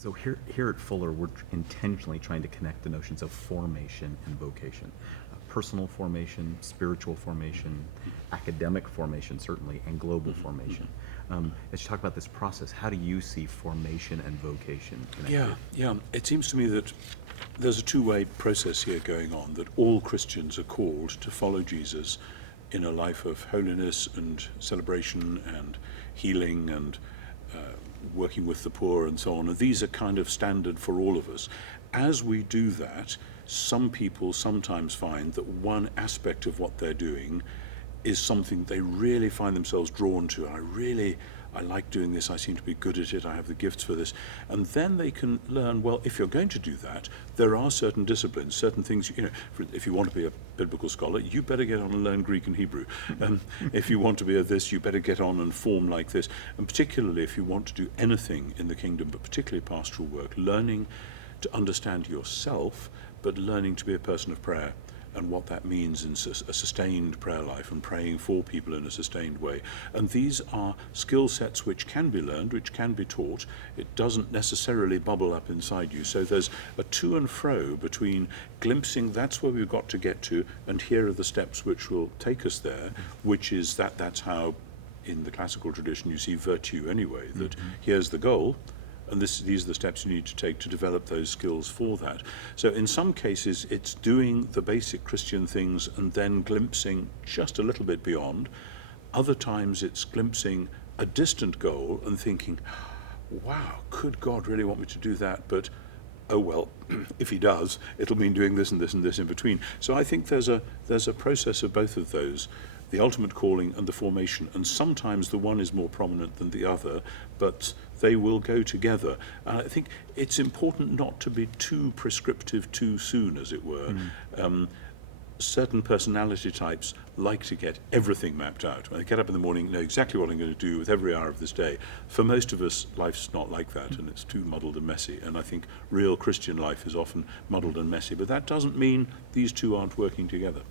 So here at Fuller, we're intentionally trying to connect the notions of formation and vocation. Personal formation, spiritual formation, academic formation certainly, and global formation. As you talk about this process, how do you see formation and vocation connected? Yeah. It seems to me that there's a two-way process here going on, that all Christians are called to follow Jesus in a life of holiness and celebration and healing and working with the poor and so on. And these are kind of standard for all of us. As we do that, some people sometimes find that one aspect of what they're doing is something they really find themselves drawn to. I like doing this, I seem to be good at it, I have the gifts for this. And then they can learn, well, if you're going to do that, there are certain disciplines, certain things, if you want to be a biblical scholar, you better get on and learn Greek and Hebrew. If you want to be a this, you better get on and form like this. And particularly if you want to do anything in the kingdom, but particularly pastoral work, learning to understand yourself, but learning to be a person of prayer, and what that means in a sustained prayer life and praying for people in a sustained way. And these are skill sets which can be learned, which can be taught. It doesn't necessarily bubble up inside you. So there's a to and fro between glimpsing that's where we've got to get to, and here are the steps which will take us there, which is that's how in the classical tradition you see virtue anyway, that here's the goal, and these are the steps you need to take to develop those skills for that. So in some cases, it's doing the basic Christian things and then glimpsing just a little bit beyond. Other times it's glimpsing a distant goal and thinking, wow, could God really want me to do that? But, oh well, if he does, it'll mean doing this and this and this in between. So I think there's a process of both of those, the ultimate calling and the formation, and sometimes the one is more prominent than the other, but they will go together. And I think it's important not to be too prescriptive too soon, as it were. Certain personality types like to get everything mapped out. When they get up in the morning, know exactly what I'm going to do with every hour of this day. For most of us, life's not like that, and it's too muddled and messy. And I think real Christian life is often muddled and messy. But that doesn't mean these two aren't working together.